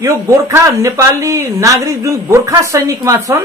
यो गोर्खा नेपाली नागरिक जुन गोर्खा सैनिकमा छन्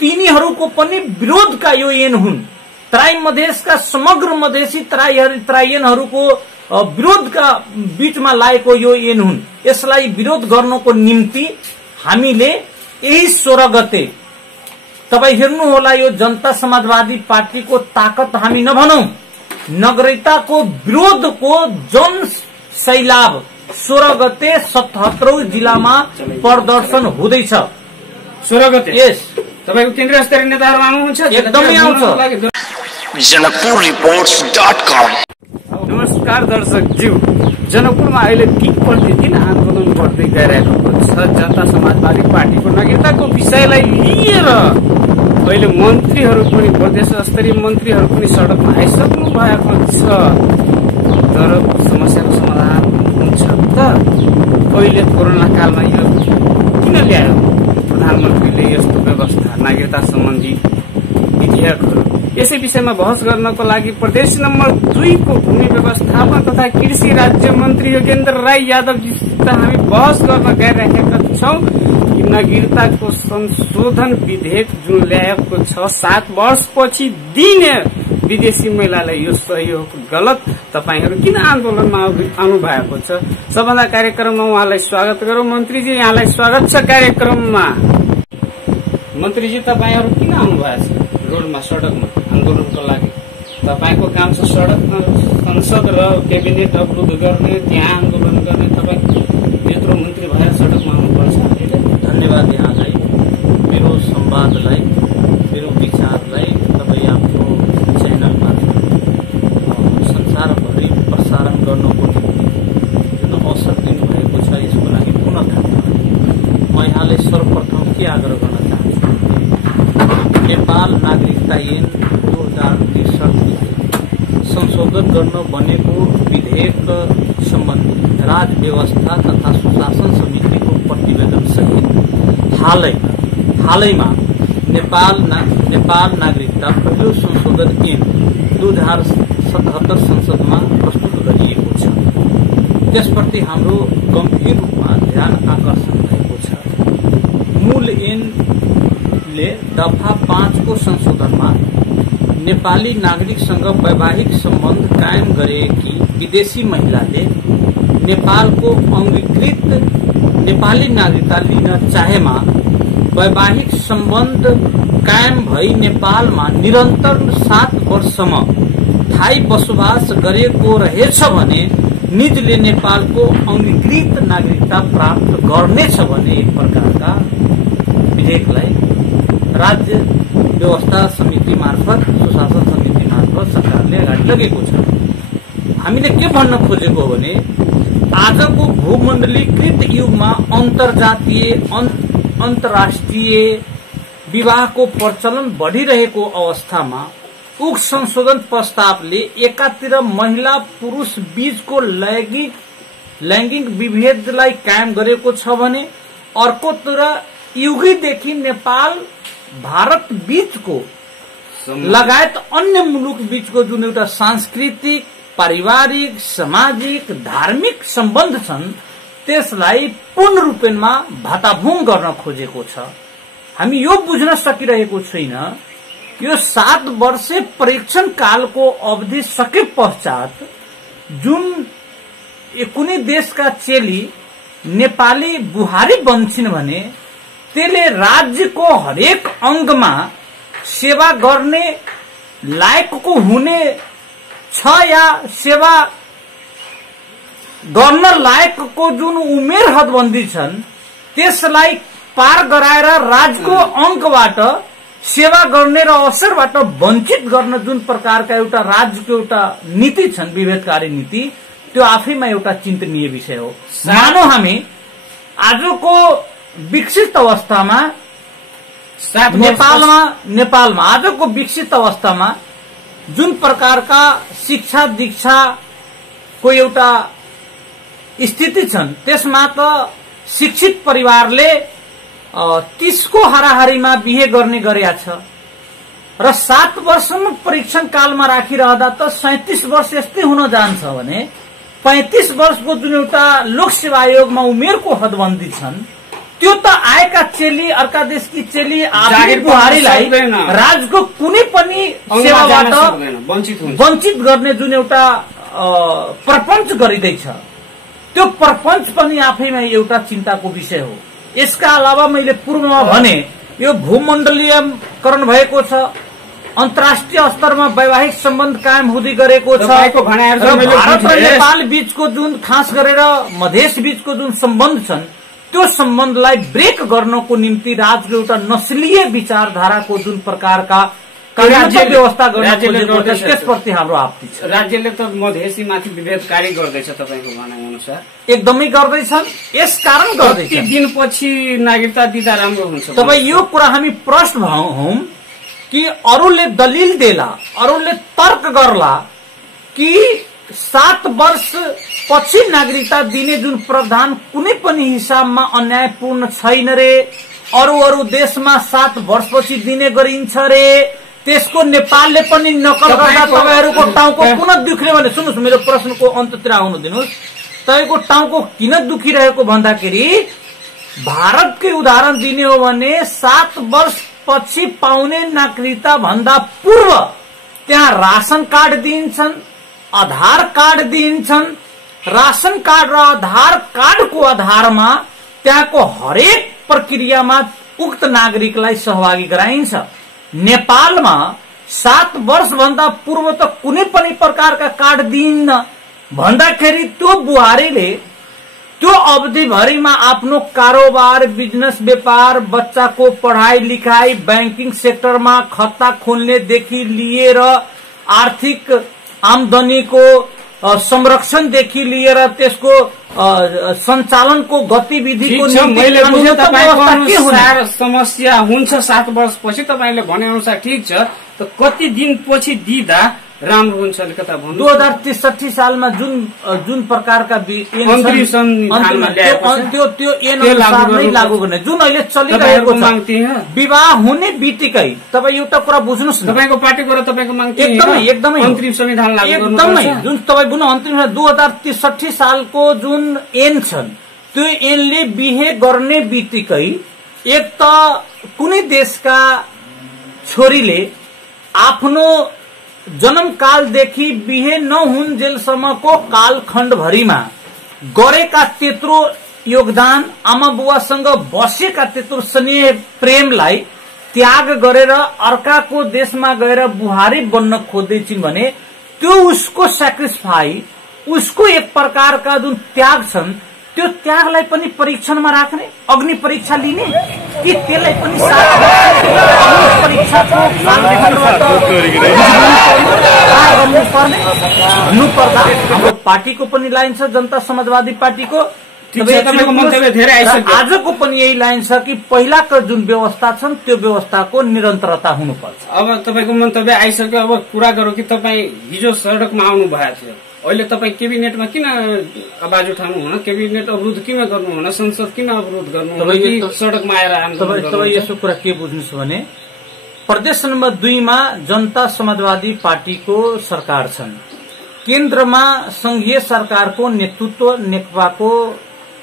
तिनीहरूको पनि विरोधका यो ऐन हुन्। तराई मधेसका समग्र मधेसी तराईयनहरूको विरोधका बीचमा लागेको यो ऐन हुन्। यसलाई विरोध गर्नको निम्ति हामीले यही 16 गते तपाई हेर्नुहोला, यो जनता समाजवादी पार्टीको ताकत हामी नभनौं, नागरिकताको विरोधको जन सैलाब 16 गते 77औं जिल्लामा प्रदर्शन हुँदैछ। 16 गते यस, तपाईको केन्द्रीय स्तरीय नेताहरू आउनुहुन्छ? एकदमै आउँछ। जनकपुररिपोर्ट्स.com। नमस्कार दर्शकज्यू, जनकपुरमा अहिले दिन प्रतिदिन आन्दोलन बढ्दै गइरहेको छ। जनता समाजवादी पार्टीको नागरिकताको विषयलाई लिएर अहिले मन्त्रीहरू पनि, प्रदेश स्तरीय मन्त्रीहरू पनि सडकमा आइसक्नु भएको छ। तर समस्याको समाधान हुन्छ त? अहिले कोरोना कालमा यो किन ल्यायो प्रधानमन्त्रीले यस्तो व्यवस्था, नागरिकता सम्बन्धी विधेयकहरू? यसै विषयमा बहस गर्नको लागि प्रदेश नम्बर 2 को भूमि व्यवस्थापन तथा कृषि राज्य मन्त्री योगेन्द्र राई यादवजीसित हामी बहस गर्न गइरहेका छौं। नागरिकताको संशोधन विधेयक जुन ल्याएको छ, 7 वर्षपछि दिने विदेशी महिलालाई यो सहयोग गलत। तपाईहरू किन आन्दोलनमा आउनु भएको छ? सबभन्दा कार्यक्रममा उहाँलाई स्वागत गरौं। मन्त्रीजी, यहाँलाई स्वागत छ कार्यक्रममा। मन्त्रीजी, तपाईहरू किन आउनु भएको छ रोडमा, सडकमा आन्दोलनको लागि? तपाईको काम छ सडकमा संसद र क्याबिनेट अवरुद्ध गर्ने, त्यहाँ आन्दोलन गर्ने। तपाई यत्रो मन्त्री भएर सडकमा आउनुपर्छ? धन्यवाद यहाँलाई, मेरो संवादलाई, मेरो विचारलाई तपाई आफ्नो च्यानल मार्फत संसारभरि प्रसारण गर्नको निम्ति जुन अवसर दिनुभएको छ, यसको लागि पुनः धन्यवाद। म यहाँलाई सर्वप्रथम के आग्रह गर्न चाहन्छु, नेपाल नागरिकता ऐन 2063 संशोधन गर्न बनेको विधेयक सम्बन्धी राज व्यवस्था तथा सुशासन समितिको प्रतिवेदन सहित हालैमा नेपाल नागरिकता पहिलो संशोधन ऐन 2077 संसदमा प्रस्तुत गरिएको छ। त्यसप्रति हाम्रो गम्भीर रूपमा ध्यान आकर्षण भएको छ। मूल ऐनले दफा 5 को संशोधनमा नेपाली नागरिकसँग वैवाहिक सम्बन्ध कायम गरेकी विदेशी महिलाले नेपालको अंगीकृत नेपाली नागरिकता लिन चाहेमा वैवाहिक सम्बन्ध कायम भई नेपालमा निरन्तर 7 वर्षसम्म स्थायी बसोबास गरेको रहेछ भने निजले नेपालको अंगीकृत नागरिकता प्राप्त गर्नेछ भने एक प्रकारका विधेयकलाई राज्य व्यवस्था समिति मार्फत, सुशासन समिति मार्फत सरकारले अगाडि लगेको छ। हामीले के भन्न खोजेको हो भने आजको भूमण्डलीकृत युगमा अन्तर्जातीय अन्तर्राष्ट्रिय विवाहको प्रचलन बढ़िरहेको अवस्थामा उक्त संशोधन प्रस्तावले एकातिर महिला पुरुष बीचको लैंगिक विभेदलाई कायम गरेको छ भने अर्कोतिर युगैदेखि नेपाल भारत बीचको लगायत अन्य मुलुक बीचको जुन एउटा सांस्कृतिक, पारिवारिक, सामाजिक, धार्मिक सम्बन्ध छन् त्यसलाई पूर्ण रूपमा भाताभुङ गर्न खोजेको छ। हामी यो बुझ्न सकिरहेको छैन, यो 7 वर्षे परीक्षण कालको अवधि सके पश्चात जुन कुनै देशका चेली नेपाली बुहारी बन्छन् भने त्यसले राज्यको हरेक अंगमा सेवा गर्ने लायकको हुने छ या सेवा गर्न लायकको जुन उमेर हदबन्दी छन् त्यसलाई पार गराएर राज्यको अंगबाट सेवा गर्ने र अवसरबाट वञ्चित गर्न जुन प्रकारका एउटा राज्यको एउटा नीति छन्, विभेदकारी नीति, त्यो आफैमा एउटा चिन्तनीय विषय हो। मानौ हामी आजको विकसित अवस्थामा नेपालमा आजको विकसित अवस्थामा जुन प्रकारका शिक्षा दीक्षाको एउटा स्थिति छन् त्यसमा त शिक्षित परिवारले 30 को हाराहारीमा बिहे गर्ने गरेका छ र 7 वर्षसम्म परीक्षण कालमा राखिरहँदा त 37 वर्ष यस्तै हुन जान्छ भने 35 वर्षको जुन एउटा लोक सेवा आयोगमा उमेरको हदबन्दी छन् त्यो त आएका चेली अर्का देशकी चेली आफै बुहारीलाई राज्यको कुनै पनि सेवाबाट वञ्चित गर्ने जुन एउटा प्रपञ्च गरिँदैछ त्यो प्रपञ्च पनि आफैमा एउटा चिन्ताको विषय हो। यसका अलावा मैले पूर्वमा भने यो भूमण्डलीयकरण भएको छ, अन्तर्राष्ट्रिय स्तरमा वैवाहिक सम्बन्ध कायम हुँदै गरेको छ र भारत र नेपाल बीचको जुन खास गरेर मधेस बीचको जुन सम्बन्ध छन् त्यो सम्बन्धलाई ब्रेक गर्नको निम्ति राज्यले एउटा नस्लीय विचारधाराको जुन प्रकारका व्यवस्था गर्न त्यसप्रति हाम्रो आपत्ति छ। राज्यले त मधेसी माथि विभेदकारी गर्दैछ तपाईको भनाइ अनुसार। एकदमै गर्दैछन्, यसकारण गर्दैछन्। दिनपछि नागरिकता दिँदा राम्रो हुन्छ। तपाईँ यो कुरा हामी प्रश्न हौं कि अरूले दलिल देला, अरूले तर्क गर्ला कि 7 वर्ष पछि नागरिकता दिने जुन प्रावधान कुनै पनि हिसाबमा अन्यायपूर्ण छैन रे, अरू देशमा 7 वर्षपछि दिने गरिन्छ रे, त्यसको नेपालले पनि नकल गर्दा तपाईहरूको टाउको पुनः दुख्ने भने सुन्नुहोस्, मेरो प्रश्नको अन्ततिर आउनु दिनुहोस्। तपाईको टाउको किन दुखिरहेको भन्दाखेरि भारतकै उदाहरण दिने हो भने 7 वर्ष पछि पाउने नागरिकता भन्दा पूर्व त्यहाँ राशन कार्ड दिन्छन्, आधार कार्ड दिन्छन्। राशन कार्ड र आधार कार्डको आधारमा त्यहाँको हरेक प्रक्रियामा उक्त नागरिकलाई सहभागी गराइन्छ। नेपालमा 7 वर्ष भन्दा पूर्व त कुनै पनि प्रकारका कार्ड दिइन्न भन्दाखेरि त्यो बुहारीले त्यो अवधिभरिमा आफ्नो कारोबार, बिजनेस, व्यापार, बच्चाको पढाइ लिखाइ, बैंकिङ सेक्टरमा खाता खोल्नेदेखि लिएर आर्थिक आमदनीको संरक्षणदेखि लिएर त्यसको सञ्चालनको गतिविधिको समस्या हुन्छ 7 वर्षपछि तपाईले भने अनुसार ठिक छ। त कति दिनपछि दिँदा राम्रो हुन्छ अलिकता भन्नु। 2063 सालमा जुन प्रकारका त्यो ऐन अनुसार नै लागू गर्ने जुन अहिले चलिरहेको छ। विवाह हुने बित्तिकै तपाईँ एउटा कुरा बुझ्नुहोस् न, तपाईको पार्टीको र तपाईको माग एकदमै अन्तरिम संविधान लागू एकदमै जुन तपाईँ बुझ्नु अन्तरिम 2063 सालको जुन ऐन छन् त्यो ऐनले बिहे गर्ने बित्तिकै एक त कुनै देशका छोरीले आफ्नो जन्मकालदेखि बिहे नहुन्जेलसम्मको कालखण्डभरिमा गरेका त्यत्रो योगदान, आमा बुवासँग बसेका त्यत्रो स्नेह प्रेमलाई त्याग गरेर अर्काको देशमा गएर बुहारी बन्न खोज्दैछिन् भने त्यो उसको सेक्रिफाई, उसको एक प्रकारका जुन त्याग छन् त्यो त्यागलाई पनि परीक्षणमा राख्ने, अग्नि परीक्षा लिने कि त्यसलाई पनि परीक्षाको भन्नुपर्दा हाम्रो पार्टीको पनि लाइन छ, जनता समाजवादी पार्टीको आजको पनि यही लाइन छ कि पहिलाको जुन व्यवस्था छन् त्यो व्यवस्थाको निरन्तरता हुनुपर्छ। अब तपाईको मन्तव्य आइसक्यो, अब कुरा गरौँ कि तपाईँ हिजो सडकमा आउनु भएको थियो, अहिले तपाईँ कैबिनेटमा किन आवाज उठाउनु हुन, कैबिनेट अवरोध किन गर्नु हुन, संसद किन अवरोध गर्नु हुन, सडकमा आएर तपाईँ यसो कुरा के बुझ्नुहोस् भने प्रदेश नम्बर 2 मा जनता समाजवादी पार्टीको सरकार छन्, केन्द्रमा संघीय सरकारको नेतृत्व नेकपाको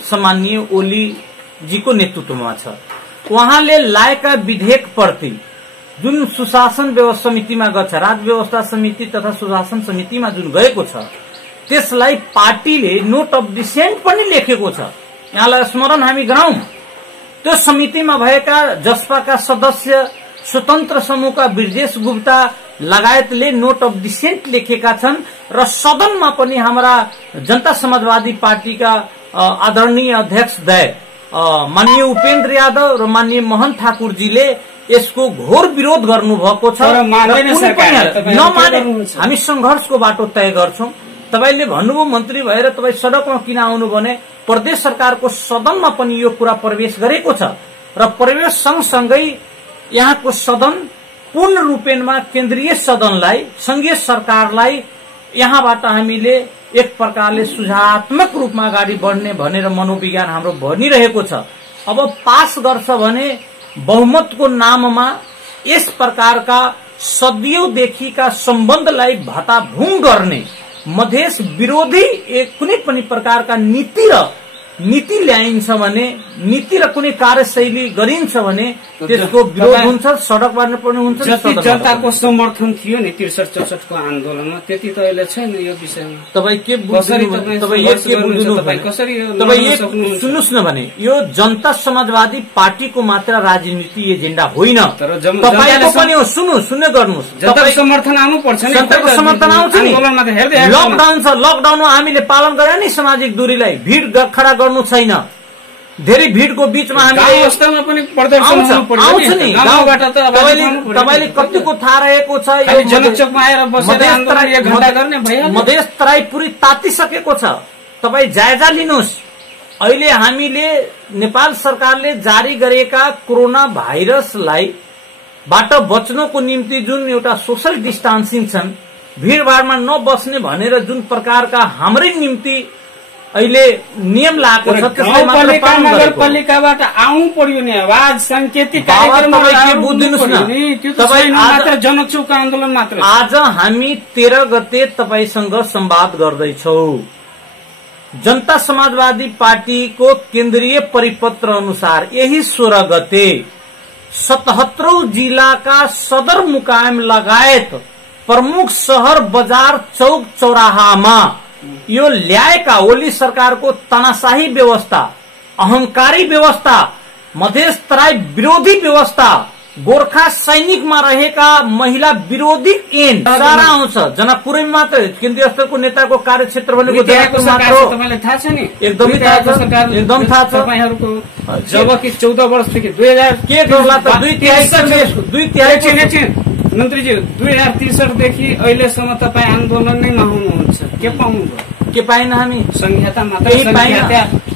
सामान्य ओलीजीको नेतृत्वमा छ। उहाँले ल्याएका विधेयक प्रति जुन सुशासन व्यवस्था समितिमा गछ, राज्य व्यवस्था समिति तथा सुशासन समितिमा जुन गएको छ त्यसलाई पार्टीले नोट अफ डिसेन्ट पनि लेखेको छ। यहाँलाई स्मरण हामी गराउँ, त्यो समितिमा भएका जसपाका सदस्य स्वतन्त्र समूहका ब्रिजेश गुप्ता लगायतले नोट अफ डिसेन्ट लेखेका छन् र सदनमा पनि हाम्रा जनता समाजवादी पार्टीका आदरणीय अध्यक्ष माननीय उपेन्द्र यादव र माननीय मोहन ठाकुरजीले यसको घोर विरोध गर्नु भएको छ। नमाने हामी संघर्षको बाटो तय गर्छौं। तपाईले भन्नुभयो मन्त्री भएर तपाईँ सडकमा किन आउनु भने प्रदेश सरकारको सदनमा पनि यो कुरा प्रवेश गरेको छ र प्रवेश सँगसँगै यहाँको सदन पूर्ण रूपेणमा केन्द्रीय सदनलाई, संघीय सरकारलाई यहाँबाट हामीले एक प्रकारले सुझावात्मक रूपमा अगाडि बढ्ने भनेर मनोविज्ञान हाम्रो भनिरहेको छ। अब पास गर्छ भने बहुमतको नाममा यस प्रकारका सदियौंदेखिका सम्बन्धलाई भताभुङ गर्ने मधेस विरोधी कुनै पनि प्रकारका नीति ल्याइन्छ भने, नीति र कुनै कार्यशैली गरिन्छ भने त्यसको विरोध हुन्छ, सडक बार्न पर्ने हुन्छ। जति जनताको समर्थन थियो नि 63-64 को आन्दोलनमा त्यति त अहिले छैन यो विषयमा। तपाईँ के बुझ्नु, सुन्नुहोस् न भने यो जनता समाजवादी पार्टीको मात्र राजनीति एजेन्डा होइन, तपाईँको पनि हो। सुन्ने गर्नुहोस्, जनताको समर्थन आउनु पर्छ नि, जनताको समर्थन आउँछ नि। लकडाउन छ, लकडाउनमा हामीले पालन गरे नि सामाजिक दूरीलाई, भिड खडा गर्नु छैन, धेरै भिडको बीचमा हामीले अवस्थामा पनि प्रदर्शन आउँछ नि। तपाईँले कतिको थाहा रहेको छ, जनचोकमा आएर बसेर आन्दोलन 1 घण्टा गर्ने भइहाल्यो। मधेस तराई पुरै तातिसकेको छ। तपाईँ जायजा लिनुहोस्। अहिले हामीले नेपाल सरकारले जारी गरेका कोरोना भाइरसलाई बाट बच्नको निम्ति जुन एउटा सोशल डिस्टान्सिङ छन्, भीड़भाड़मा नबस्ने भनेर जुन प्रकारका हाम्रै निम्ति अहिले नियम लागेको छ, त्यसलाई मात्र पालन गरेको। नगरपालिकाबाट आउनु पर्यो नि, आवाज सांकेतिक कार्यक्रम बुझ्दिनुस् न। तपाईँ मात्र जनचौक आन्दोलन मात्र। आज हामी 13 गते तपाईसँग संवाद गर्दैछौ। जनता समाजवादी पार्टीको केन्द्रीय परिपत्र अनुसार यही 16 गते 77 जिल्लाका सदरमुकाम लगायत प्रमुख शहर, बजार, चौक चौराहामा यो ल्याएका ओली सरकारको तानाशाही व्यवस्था, अहंकारी व्यवस्था, मधेस तराई विरोधी व्यवस्था, गोर्खा सैनिकमा रहेका महिला विरोधी ऐन सारा आउँछ। जनकपुरमा मात्र केन्द्रीय स्तरको नेताको कार्यक्षेत्र भनेको तपाईँलाई थाहा छ नि? एकदमै थाहा छ। तपाईँहरूको जबकि 14 वर्षदेखि 2000 के गर्ला त 2/3 मन्त्रीजी 2063 देखि अहिलेसम्म तपाईँ आन्दोलनैमा हुनुहुन्छ, के पाउनुभयो? के पाएन हामी?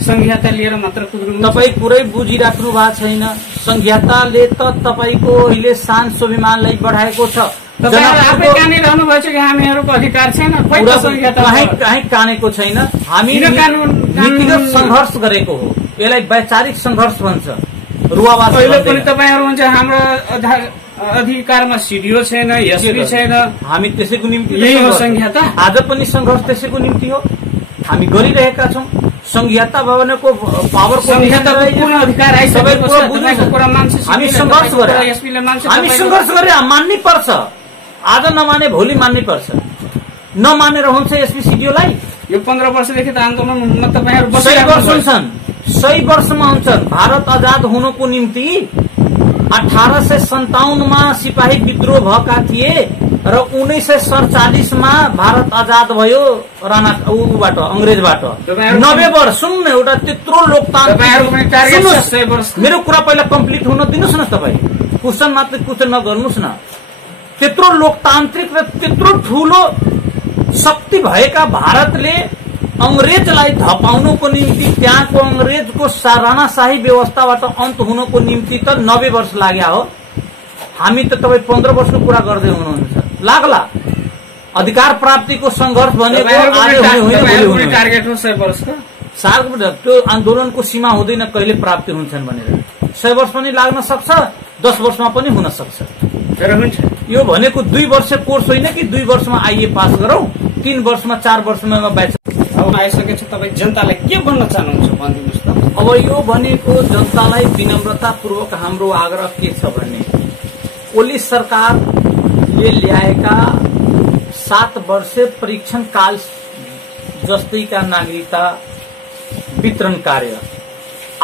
संहिता लिएर मात्र कुद्नु। तपाईँ पुरै बुझिराख्नु भएको छैन। संहिताले त तपाईँको अहिले शान स्वाभिमानलाई बढाएको छ। आफै कानिरहनु भएको छ कि हामीहरूको अधिकार छैन? कहीँ कानेको छैन। हामी नीतिगत संघर्ष गरेको हो, यसलाई वैचारिक संघर्ष भन्छ। रुवावास अहिले पनि तपाईँहरू हुन्छ हाम्रो अधिकारमा सिडिओ छैन, एसपी छैन, हामी त्यसैको निम्ति यही हो संहिता। आज पनि संघर्ष त्यसैको निम्ति हो, हामी गरिरहेका छौँ। संहिता भवनको पावरको अधिकार हामी सङ्घर्ष गरेर मान्नै पर्छ। आज नमाने भोलि मान्नै पर्छ। नमानेर हुन्छ एसपी सिडिओलाई? यो 15 वर्षदेखि त आन्दोलन तपाईँहरू 100 वर्ष हुन्छन्, 100 वर्षमा हुन्छन्। भारत आजाद हुनुको निम्ति 1857 मा सिपाही विद्रोह भएका थिए र 1947 मा भारत आजाद भयो राणा ऊबाट, अंग्रेजबाट। 90 वर्ष। सुन्नु एउटा त्यत्रो लोकतान्त्रिक, मेरो कुरा पहिला कम्प्लिट हुन दिनुहोस् न। तपाईँ क्वेसन मात्र क्वेसन नगर्नुहोस् न। त्यत्रो लोकतान्त्रिक र त्यत्रो ठूलो शक्ति भएका भारतले अंग्रेजलाई धपाउनुको निम्ति, त्यहाँको अंग्रेजको राणाशाही व्यवस्थाबाट अन्त हुनुको निम्ति त 90 वर्ष लाग्या हो। हामी त तपाईँ 15 वर्षको कुरा गर्दै हुनुहुन्छ। लाग्ला अधिकार प्राप्तिको संघर्ष भनेको टार्गेट हो 100 वर्षको। त्यो आन्दोलनको सीमा हुँदैन कहिले प्राप्ति हुन्छन् भनेर। 100 वर्ष पनि लाग्न सक्छ, 10 वर्षमा पनि हुन सक्छ। यो भनेको 2 वर्ष कोर्स होइन कि 2 वर्षमा आइए पास गरौँ, 3 वर्षमा 4 वर्षमा आइसकेछ। तपाईँ जनतालाई के भन्न चाहनुहुन्छ भनिदिनुहोस् त। अब यो भनेको जनतालाई विनम्रतापूर्वक हाम्रो आग्रह के छ भने, ओली सरकारले ल्याएका 7 वर्ष परीक्षण काल जस्तैका नागरिकता वितरण कार्य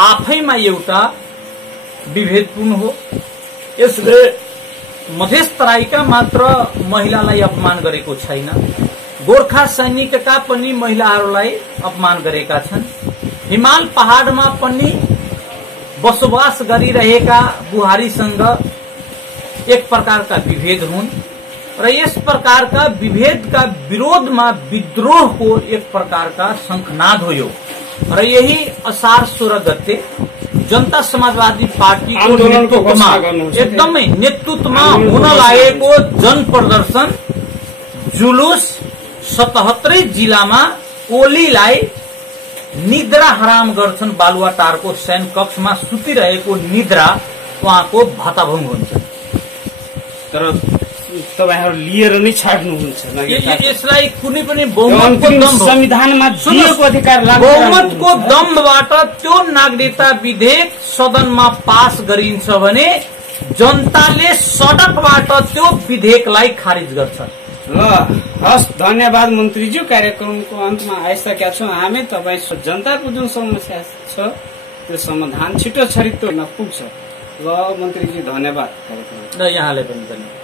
आफैमा एउटा विभेदपूर्ण हो। यसले मधेस तराईका मात्र महिलालाई अपमान गरेको छैन, गोर्खा सैनिकका पनि महिलाहरूलाई अपमान गरेका छन्। हिमाल पहाडमा पनि बसोबास गरिरहेका बुहारीसँग एक प्रकारका विभेद हुन् र यस प्रकारका विभेदका विरोधमा विद्रोहको एक प्रकारका शंखनाद हो यो। र यही असार 16 गते जनता समाजवादी पार्टीको नेतृत्वमा एकदमै नेतृत्वमा हुन लागेको जन प्रदर्शन जुलुस 77 जिल्लामा ओलीलाई निद्रा हराम गर्छन्। बालुवाटारको सैन्य कक्षमा सुतिरहेको निद्रा उहाँको भताभंग हुन्छ। तर तपाईहरु लिएर नै छाड्नुहुन्छ। यसलाई कुनै पनि बहुमतको दम्भ, संविधानमा दिएको अधिकार लागू बहुमतको दम्भबाट त्यो नागरिकता विधेयक सदनमा पास गरिन्छ भने जनताले सडकबाट त्यो विधेयकलाई खारिज गर्छ। ल हस्, धन्यवाद मन्त्रीज्यू। कार्यक्रमको अन्तमा आइसकेका छौँ हामी। तपाईँ जनताको जुन समस्या छ त्यो समाधान छिटो छरितो पुग्छ। ल मन्त्रीजी धन्यवाद। र यहाँले पनि धन्यवाद।